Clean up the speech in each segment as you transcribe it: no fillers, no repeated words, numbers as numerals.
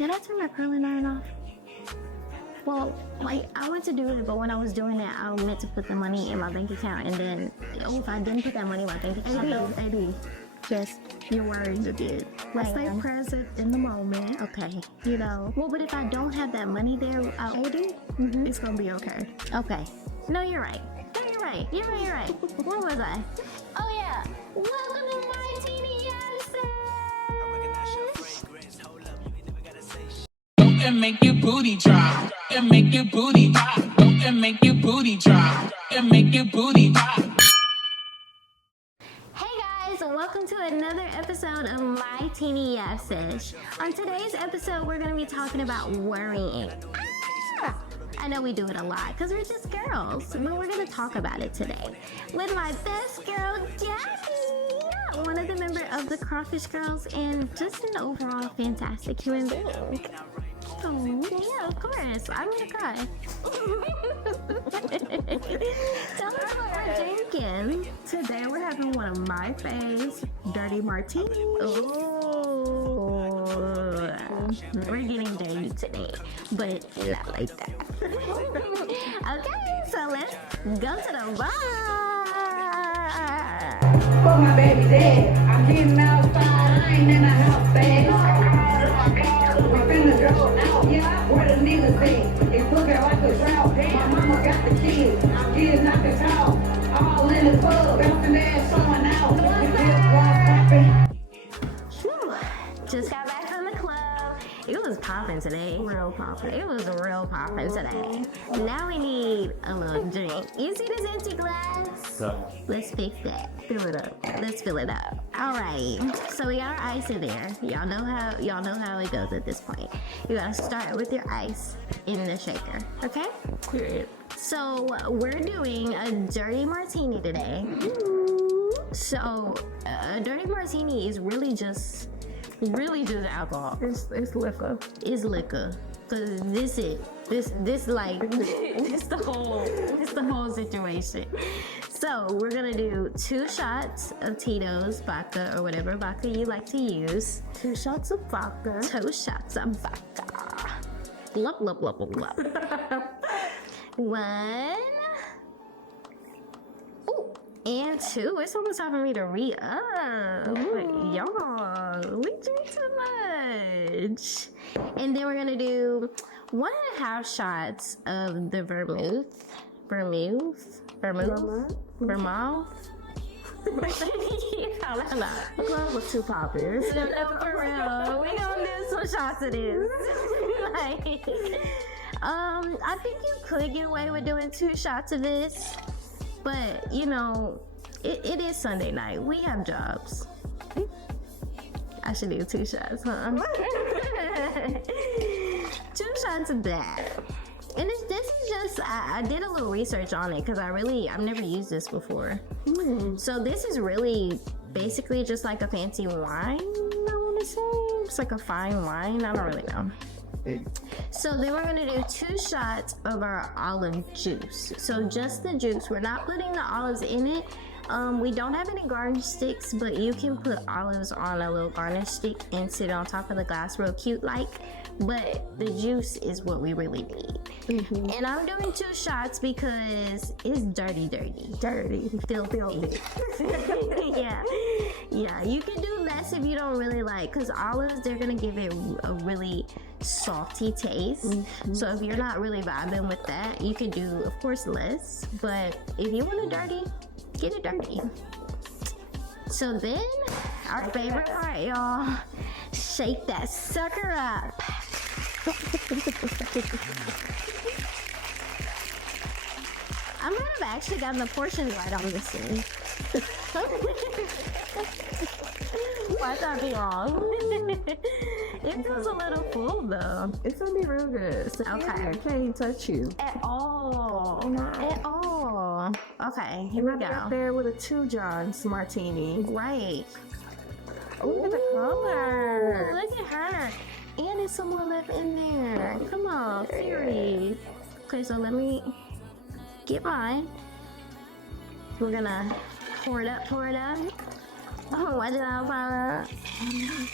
Did I turn my curling iron off? Well, like, I went to do it, but when I was doing it, I meant to put the money in my bank account, and then, if I didn't put that money in my bank account, AD. yes, Your words are good. Let's stay present in the moment. okay. You know, Well, but if I don't have that money there, AD, it's gonna be okay. okay. No, you're right. No, you're right. You're right. Where was I? Oh, yeah. Welcome to my Tini Yap Sesh. And make your booty drop. And make your booty pop. And make your booty drop. And make your booty pop. Hey guys, welcome to another episode of my Tini Yap Sesh. On today's episode, we're going to be talking about worrying. I know we do it a lot because we're just girls, but we're going to talk about it today with my best girl, Jackie, one of the members of the Crawfish Girls and just an overall fantastic human being. Oh, yeah, of course. I'm gonna cry. Tell us what we're drinking. Today we're having one of my faves, dirty martinis. Ooh. We're getting dirty today, but not like that. Okay, so let's go to the bar. For my baby dad, I'm getting outside, I ain't in the house fast. We finna go out, yeah, where the niggas at? It's looking like a drought. My mama got the kids, kids not the talk. All in the club, bouncing ass, showing out. Whew. Just got back from the club. It was popping today. Real poppin'. It was real popping today. Now we need a little drink. You see this empty glass? Let's fix that. Fill it up. Let's fill it up. All right. So we got our ice in there. Y'all know how it goes at this point. You gotta start with your ice in the shaker. Okay? Period. So we're doing a dirty martini today. So a dirty martini is really just alcohol. It's liquor. Is liquor. Cause this the whole situation. So we're gonna do 2 shots of Tito's vodka or whatever vodka you like to use. 2 shots of vodka. 2 shots of vodka. Blup, blup, blup, blup, blup. 1. Ooh, and 2. It's almost time for me to re-up. Y'all, we drink too much. And then we're gonna do 1.5 shots of the vermouth. Club was too popular. For real, we gonna do some shots of this. Like, I think you could get away with doing 2 shots of this, but you know, it is Sunday night. We have jobs. I should do 2 shots, huh? 2 shots of that. And this is just, I did a little research on it because I've never used this before. So this is really basically just like a fancy wine, I want to say. It's like a fine wine. I don't really know. So then we're gonna do 2 shots of our olive juice. So just the juice. We're not putting the olives in it. We don't have any garnish sticks, but you can put olives on a little garnish stick and sit on top of the glass real cute like. But the juice is what we really need. And I'm doing 2 shots because it's dirty. Filthy. Yeah, you can do less if you don't really like, because olives, they're gonna give it a really salty taste. So if you're not really vibing with that, you can do, of course, less. But if you want it dirty, get it dirty. So then, our favorite part, y'all, shake that sucker up. I might have actually gotten the portions right on this one. Why'd that be wrong? It feels a little full though. It's gonna be real good. So Okay. I can't touch you. At all. At all. Okay, here we Right up go. there with a 2 Johns martini. Right. Look at the color. Look at her. And there's some more left in there. Come on, Fury. Okay, so let me get mine. We're gonna pour it up. Oh, what did I find?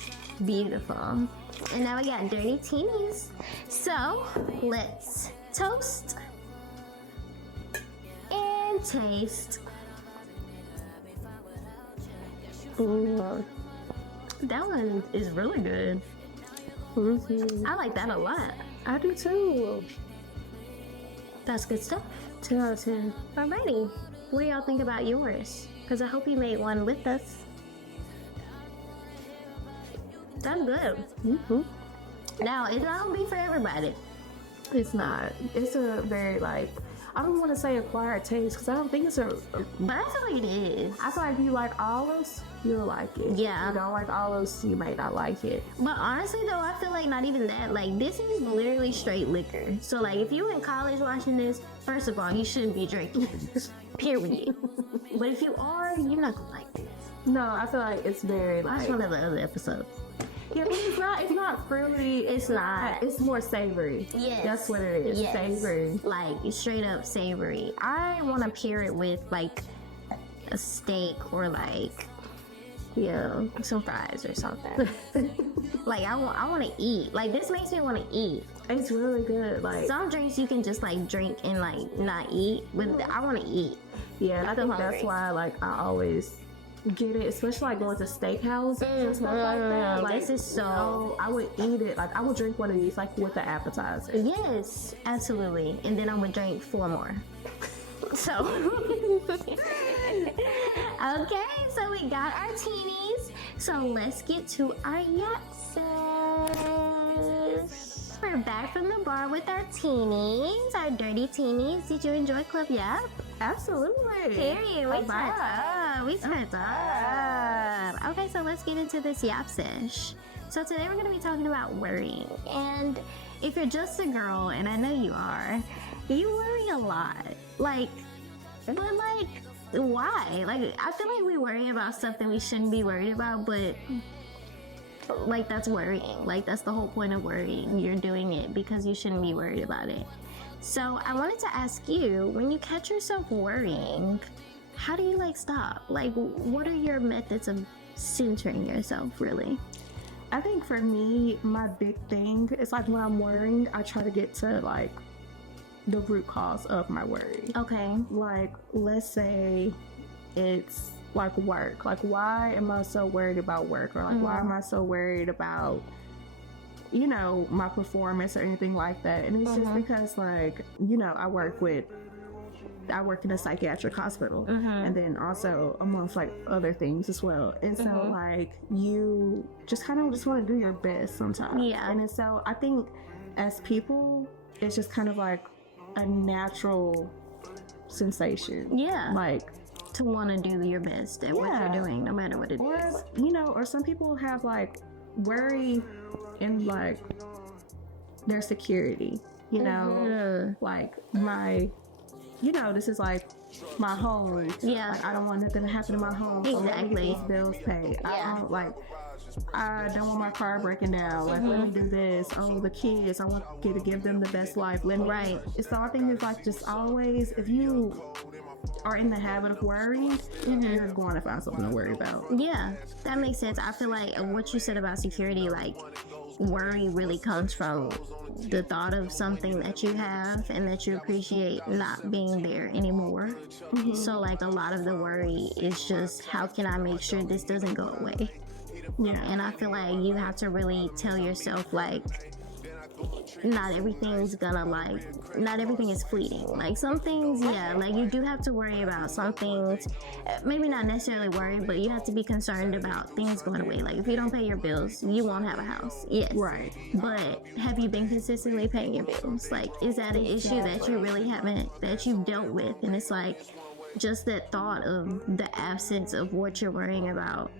Beautiful. And now we got dirty teenies. So let's toast and taste. Ooh, that one is really good. I like that a lot. I do too. That's good stuff. 10 out of 10. Alrighty. What do y'all think about yours? Because I hope you made one with us. That's good. Now, it's not gonna be for everybody. It's not. It's a very, like, I don't want to say acquired taste because I don't think it's a. But I feel like it is. I feel like if you like olives, you'll like it. Yeah. If you don't like olives, you might not like it. But honestly, though, I feel like not even that. Like, this is literally straight liquor. So, like, if you in college watching this, first of all, you shouldn't be drinking this. Period. But if you are, you're not gonna like this. No, I feel like it's very Watch like. one of the other episodes. Yeah, it's not fruity. It's not. It's more savory. Yes. That's what it is. Yes. Savory. Like, straight up savory. I want to pair it with, like, a steak or, like, some fries or something. Like, I want to eat. Like, this makes me want to eat. It's really good. Like, Some drinks you can just, like, drink and, like, not eat. But I want to eat. yeah, I feel think that's hungry. why, like, I always get it, especially like going to steakhouses and stuff like that. Like, This is so... I would eat it. Like, I would drink one of these, like, with the appetizer. Yes, absolutely. And then I would drink 4 more. So, okay, so we got our teenies. So let's get to our Yap Sesh. We're back from the bar with our teenies, our dirty teenies. Did you enjoy Club Yap? Absolutely. Period. We Bye-bye. turned up. We turned up. Okay, so let's get into this Yap Sesh. So today we're going to be talking about worrying. And if you're just a girl, and I know you are, you worry a lot. Like, but like, why? Like, I feel like we worry about stuff that we shouldn't be worried about, but like, that's worrying. Like, that's the whole point of worrying. You're doing it because you shouldn't be worried about it. So I wanted to ask you, when you catch yourself worrying, how do you like stop? Like, what are your methods of centering yourself, really? I think for me, my big thing is like when I'm worrying, I try to get to like the root cause of my worry. Okay. Like, let's say it's like work. Like, why am I so worried about work? Or like, why am I so worried about, you know, my performance or anything like that? And it's just because, like, you know, I work in a psychiatric hospital, and then also amongst like other things as well. And so like you just kind of just want to do your best sometimes. Yeah. And so I think as people, it's just kind of like a natural sensation. Yeah. Like, To want to do your best at what Yeah. you're doing, no matter what it or, is. you know, or some people have like worry in like their security, you know, like you know, this is like my home. Yeah. Like, I don't want nothing to happen to my home. So let me get Exactly. these bills paid. Yeah. I don't want my car breaking down. Like, let me do this. Oh, the kids, I want to give them the best life. Right. So I think it's like just always, if you are in the habit of worrying, you're going to find something to worry about. Yeah, that makes sense. I feel like what you said about security, like, worry really comes from the thought of something that you have and that you appreciate not being there anymore. So, like, a lot of the worry is just, how can I make sure this doesn't go away? Yeah. And I feel like you have to really tell yourself, like, not everything is fleeting. Like, some things, yeah, like, you do have to worry about some things. Maybe not necessarily worry, but you have to be concerned about things going away. Like, if you don't pay your bills, you won't have a house. Yes. Right. But have you been consistently paying your bills? Like, is that an issue that you really that you've dealt with? And it's like, just that thought of the absence of what you're worrying about,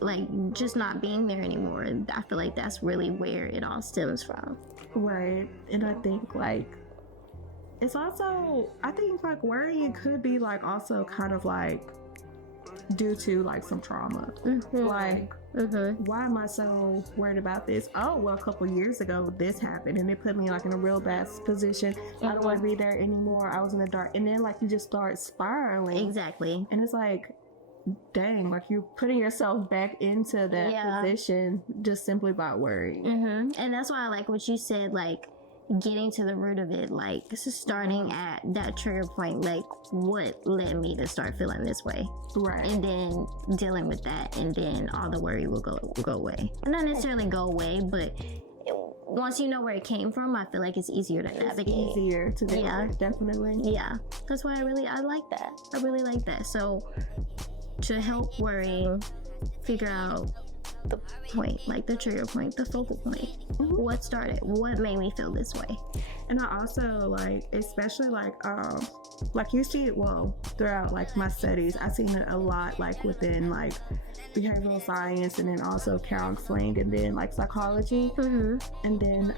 like, just not being there anymore. I feel like that's really where it all stems from. Right. And I think like it's also, I think like worrying could be like also kind of like due to like some trauma. Like, why am I so worried about this? Oh, well, a couple years ago this happened and it put me like in a real bad position. I don't want to be there anymore. I was in the dark. And then like you just start spiraling. Exactly. And it's like, dang, like you're putting yourself back into that position just simply by worrying. And that's why I like what you said, like getting to the root of it, like starting at that trigger point, like what led me to start feeling this way, right? And then dealing with that, and then all the worry will go away. Not necessarily go away, but once you know where it came from, I feel like it's easier to navigate. It's easier to navigate, definitely. Yeah, that's why I like that. I really like that. So to help worrying, figure out the point, like the trigger point, the focal point. What started? What made me feel this way? And I also like, especially like you see it throughout like my studies, I've seen it a lot like within like behavioral science, and then also counseling, and then like psychology, and then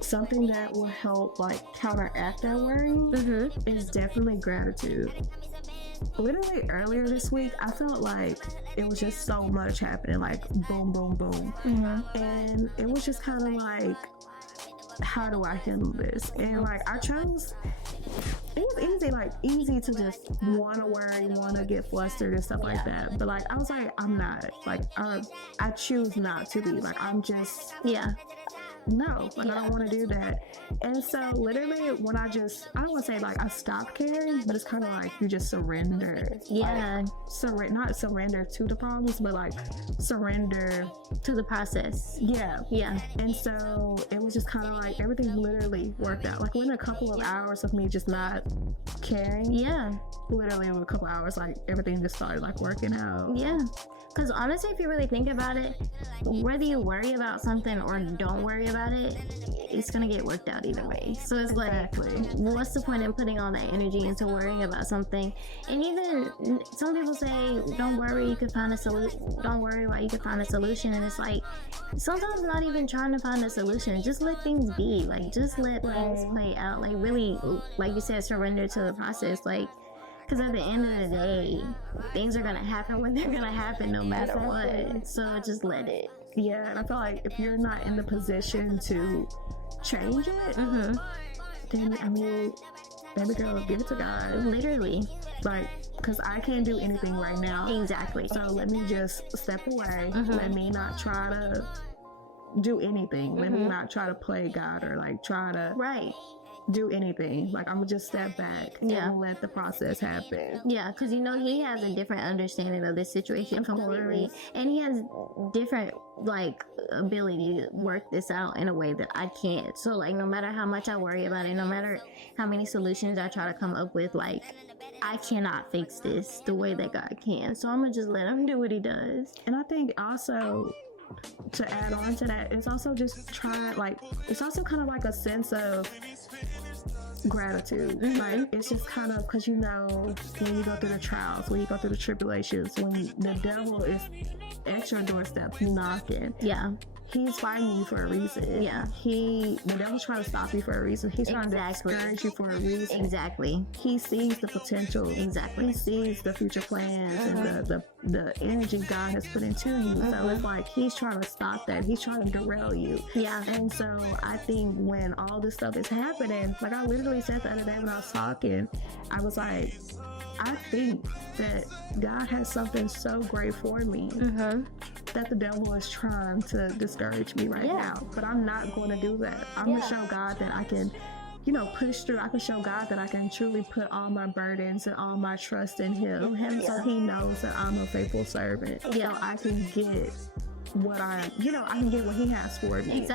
something that will help like counteract that worrying is definitely gratitude. Literally earlier this week, I felt like it was just so much happening, like boom, boom, boom. And it was just kind of like, how do I handle this? And like I chose, it was easy to just want to worry, want to get flustered and stuff like that. But like I was like, I'm not. Like I choose not to be. Like I'm just no, like I don't want to do that. And so literally when I don't want to say like I stopped caring, but it's kind of like you just surrender. Yeah. Like, not surrender to the problems, but like surrender to the process. Yeah. Yeah. And so it was just kind of like everything literally worked out. Like within a couple of hours of me just not caring. Yeah. Literally in a couple hours, like everything just started like working out. Yeah. Because honestly, if you really think about it, whether you worry about something or don't worry about it, it's going to get worked out either way. So it's like, what's the point in putting all that energy into worrying about something? And even some people say, don't worry, you can find a solution. Don't worry why you can find a solution. And it's like, sometimes not even trying to find a solution. Just let things be. Like, just let things play out. Like, really, like you said, surrender to the process. Like, because at the end of the day, things are going to happen when they're going to happen no matter what. So just let it. Yeah, and I feel like if you're not in the position to change it, then, I mean, baby girl, give it to God. Literally. Like, because I can't do anything right now. Exactly. So let me just step away. Let me not try to do anything. Let me not try to play God or, like, try to... do anything. Like, I'm gonna just step back and let the process happen. Yeah, because you know he has a different understanding of this situation completely, and he has different like ability to work this out in a way that I can't. So like, no matter how much I worry about it, no matter how many solutions I try to come up with, like I cannot fix this the way that God can. So I'm gonna just let him do what he does. And I think also, to add on to that, it's also just it's also kind of like a sense of gratitude. Like, it's just kind of because, you know, when you go through the trials, when you go through the tribulations, when the devil is at your doorstep knocking, he's fighting you for a reason. The devil's trying to stop you for a reason. He's trying to discourage you for a reason. He sees the potential. He sees the future plans and the energy God has put into you. So it's like he's trying to stop that. He's trying to derail you. And so I think when all this stuff is happening, like I literally said the other day when I was talking, I was like, I think that God has something so great for me that the devil is trying to discourage me right now. But I'm not going to do that. I'm going to show God that I can, you know, push through. I can show God that I can truly put all my burdens and all my trust in Him. So He knows that I'm a faithful servant. So I can get what I can get what He has for me.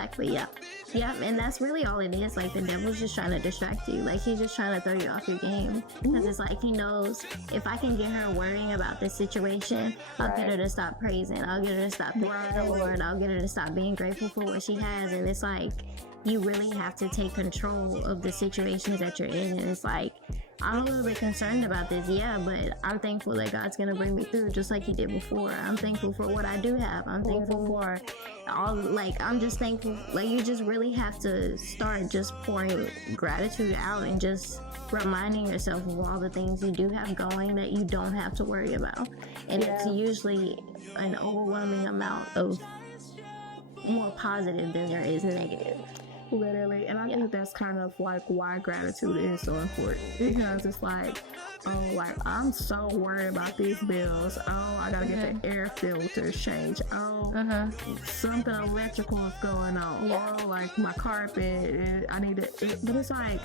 And that's really all it is. Like, the devil's just trying to distract you. Like, he's just trying to throw you off your game. Because it's like, he knows if I can get her worrying about this situation, I'll get her to stop praising. I'll get her to stop thanking the Lord. I'll get her to stop being grateful for what she has. And it's like, you really have to take control of the situations that you're in. And it's like, I'm a little bit concerned about this, but I'm thankful that God's gonna bring me through just like He did before. I'm thankful for what I do have. I'm thankful for all, like, I'm just thankful. Like, you just really have to start just pouring gratitude out and just reminding yourself of all the things you do have going that you don't have to worry about. And it's usually an overwhelming amount of more positive than there is negative. Literally. And I think that's kind of like why gratitude is so important, because it's like oh, like, I'm so worried about these bills. Oh, I gotta get the air filters changed. Oh, something electrical is going on. Oh, like, my carpet, I need to, but it's like,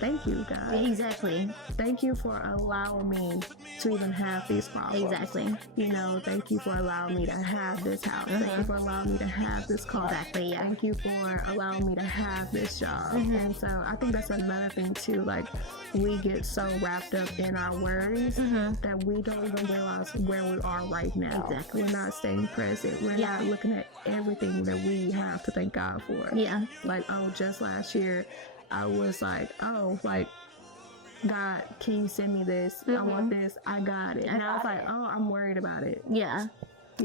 thank you, God. Exactly. Thank you for allowing me to even have these problems. Exactly. You know, thank you for allowing me to have this house. Thank you for allowing me to have this car. Exactly, yeah. Thank you for allowing me to have this job. And so I think that's another thing too. Like, we get so wrapped up in our worries that we don't even realize where we are right now. Exactly. We're not staying present. We're not looking at everything that we have to thank God for. Yeah. Like, oh, just last year, I was like, oh, like, God, can you send me this? I want this. I got it. And I was like, oh, I'm worried about it. Yeah.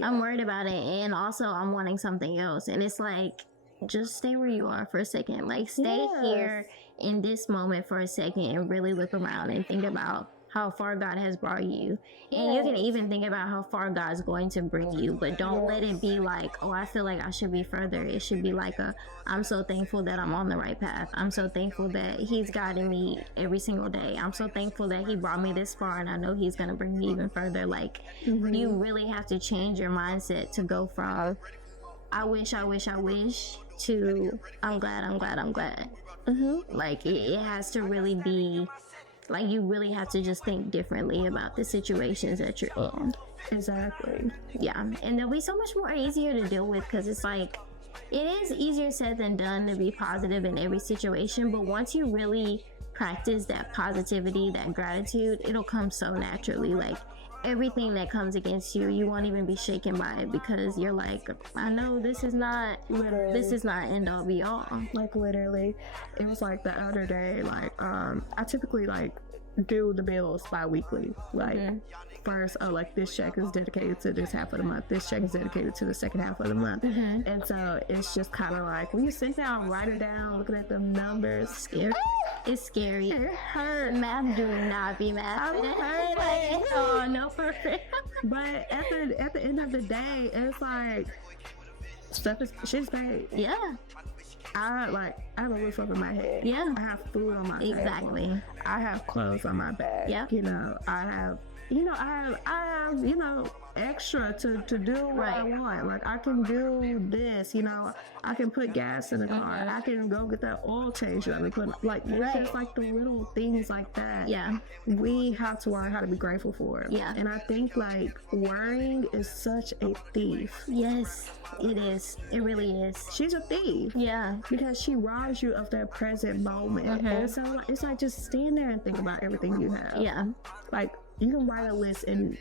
I'm worried about it, and also I'm wanting something else. And it's like, just stay where you are for a second. Like, stay here in this moment for a second and really look around and think about how far God has brought you. And you can even think about how far God's going to bring you, but don't let it be like, oh, I feel like I should be further. It should be like I'm so thankful that I'm on the right path. I'm so thankful that He's guiding me every single day. I'm so thankful that He brought me this far, and I know He's going to bring me even further. Like, you really have to change your mindset to go from I wish to I'm glad. Like, it has to really be like, you really have to just think differently about the situations that you're in. Exactly. Yeah, and they'll be so much more easier to deal with, because it's like, it is easier said than done to be positive in every situation, but once you really practice that positivity, that gratitude, it'll come so naturally. Like, everything that comes against you, you won't even be shaken by it, because you're like, I know this is not end all be all. Like, literally, it was like the other day, like, I typically like do the bills bi-weekly. Like, first, oh, like, this check is dedicated to this half of the month, this check is dedicated to the second half of the month. And so it's just kind of like, when you sit down, write it down, looking at the numbers, Scary. It's scary. it hurts. Math do not be math. hurting. Oh, no, perfect. But at the end of the day, it's like, shit's paid. Yeah. I have a roof over my head. Yeah. I have food on my table. Exactly. I have clothes on my back. Yeah. You know, I have extra to do what I want. Like, I can do this, I can put gas in the car. I can go get that oil change that I put, like, just like the little things like that. Yeah. We have to learn how to be grateful for it. Yeah. And I think, like, worrying is such a thief. Yes, it is. It really is. She's a thief. Yeah. Because she robs you of that present moment. And so, like, it's like, just stand there and think about everything you have. Yeah. Like, you can write a list and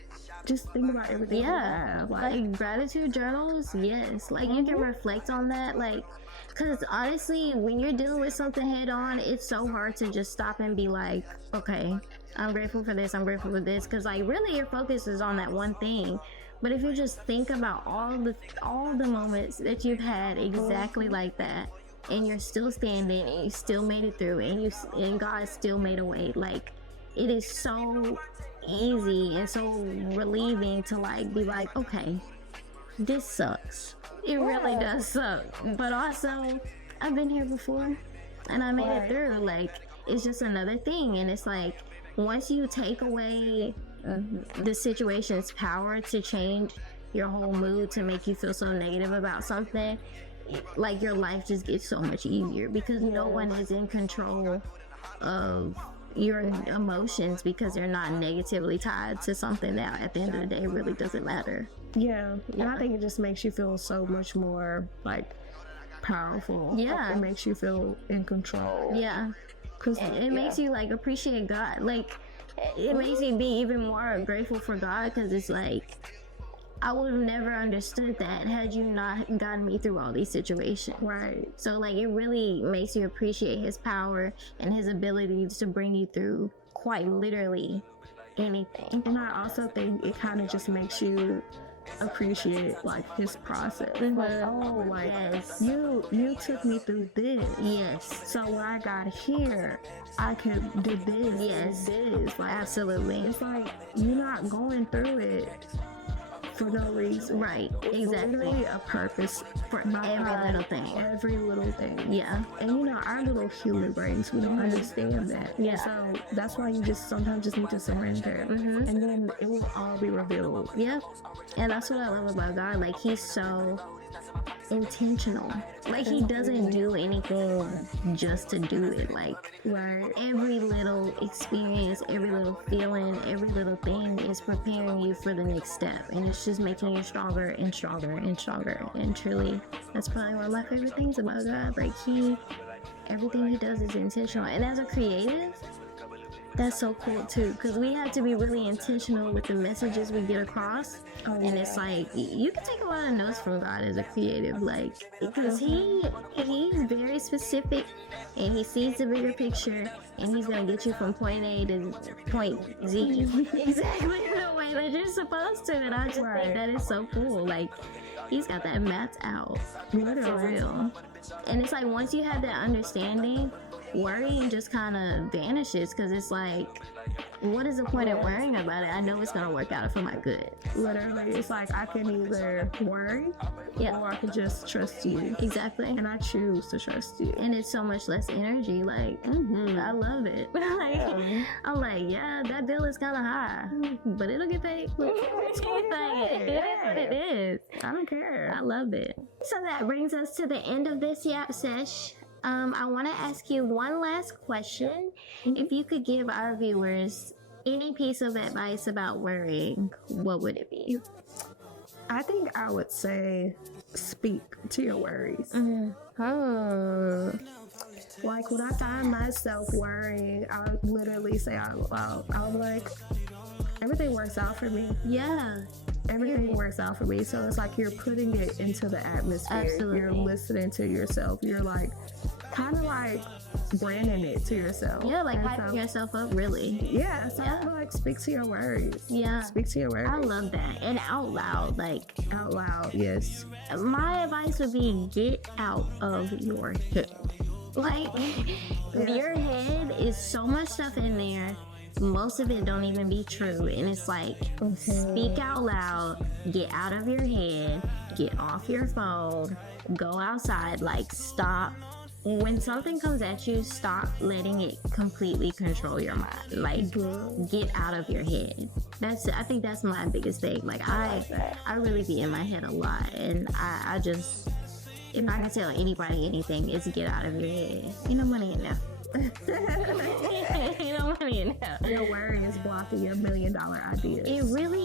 just think about everything you have. Like, gratitude journals, yes. Like, you can reflect on that. Like, because honestly, when you're dealing with something head on, it's so hard to just stop and be like, okay, I'm grateful for this, I'm grateful for this. Because, like, really your focus is on that one thing. But if you just think about all the moments that you've had exactly like that, and you're still standing, and you still made it through, and God still made a way, like, it is so easy and so relieving to, like, be like, okay, this sucks. It really does suck. But also, I've been here before and I made it through. Like, it's just another thing. And it's like, once you take away the situation's power to change your whole mood, to make you feel so negative about something, like, your life just gets so much easier, because no one is in control of your emotions, because they're not negatively tied to something that at the end of the day really doesn't matter. Yeah. And I think it just makes you feel so much more, like, powerful. Yeah. It makes you feel in control. Yeah. Because It makes you, like, appreciate God. Like, it makes you be even more grateful for God, because it's like, I would have never understood that had you not gotten me through all these situations. Right. So, like, it really makes you appreciate His power and His ability to bring you through quite literally anything. And I also think it kind of just makes you appreciate, like, His process. Like, oh, like, Yes. you took me through this. Yes. So when I got here, I could do this. Yes. And this. Like, Absolutely. it's like, you're not going through it for no reason. Right, It's exactly. literally a purpose For behind every little thing. Every little thing. Yeah. And you know, our little human brains, we don't understand that. Yeah. So that's why you just sometimes just need to surrender. Mhm. And then it will all be revealed. Yeah. And that's what I love about God. Like, he's so intentional. Like, he doesn't do anything just to do it. Like, Right. every little experience, every little feeling, every little thing is preparing you for the next step. And it's just making you stronger and stronger and stronger. And truly, that's probably one of my favorite things about God. Like, everything he does is intentional. And as a creative, that's so cool too, because we have to be really intentional with the messages we get across. And it's like, you can take a lot of notes from God as a creative, like, because he's very specific, and he sees the bigger picture, and he's gonna get you from point A to point Z exactly the way that you're supposed to. And I just think that is so cool. Like, he's got that mapped out for real. And it's like, once you have that understanding, worrying just kind of vanishes, because it's like, what is the point of worrying about it? I know it's gonna work out for my good. Literally, it's like I can either worry or I can just trust you. Exactly. And I choose to trust you. And it's so much less energy. Like, I love it. Like, I'm like, yeah, that bill is kind of high, but it'll get paid. It's cool thing. It is what it is. I don't care. I love it. So that brings us to the end of this Yap Sesh. I want to ask you one last question. If you could give our viewers any piece of advice about worrying, what would it be? I think I would say speak to your worries. Like, when I find myself worrying, I literally say out loud, I'm like, everything works out for me. Yeah. Everything works out for me. So it's like you're putting it into the atmosphere. Absolutely. You're listening to yourself. You're like, kind of like branding it to yourself. Yeah, like And hyping so- yourself up, really. Yeah, so Yeah. I'm like, speak to your worries. Yeah. Speak to your worries. I love that. And out loud, like, Out loud, yes. my advice would be, get out of your head. Like, your head is so much stuff in there. Most of it don't even be true. And it's like, speak out loud, get out of your head, get off your phone, go outside. Like, stop. When something comes at you, stop letting it completely control your mind. Like, get out of your head. I think that's my biggest thing. Like, I really be in my head a lot. And I just, if I can tell anybody anything, it's get out of your head. You know, money enough. You know, money enough. Your worry is blocking your $1 million ideas. It really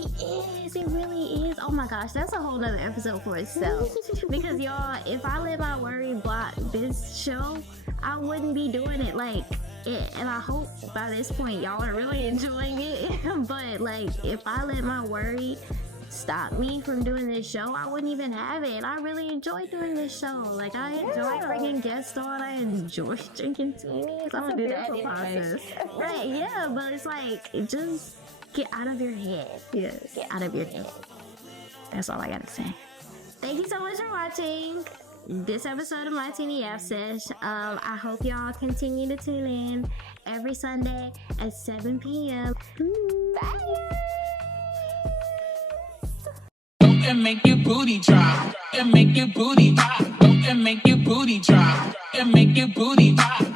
is. It really is. Oh my gosh, that's a whole nother episode for itself. Because y'all, if I let my worry block this show, I wouldn't be doing it. Like, and I hope by this point y'all are really enjoying it. But like, if I let my worry stop me from doing this show, I wouldn't even have it. I really enjoy doing this show. Like, I enjoy bringing guests on. I enjoy drinking Tinis. I'm gonna do that anyway. Right? Yeah, but it's like, just get out of your head. Yes. Get out of your head. That's all I gotta say. Thank you so much for watching this episode of my Tini Yap Sesh. I hope y'all continue to tune in every Sunday at 7 p.m. Bye. And make your booty drop. And make your booty pop. And make your booty drop. And make your booty pop.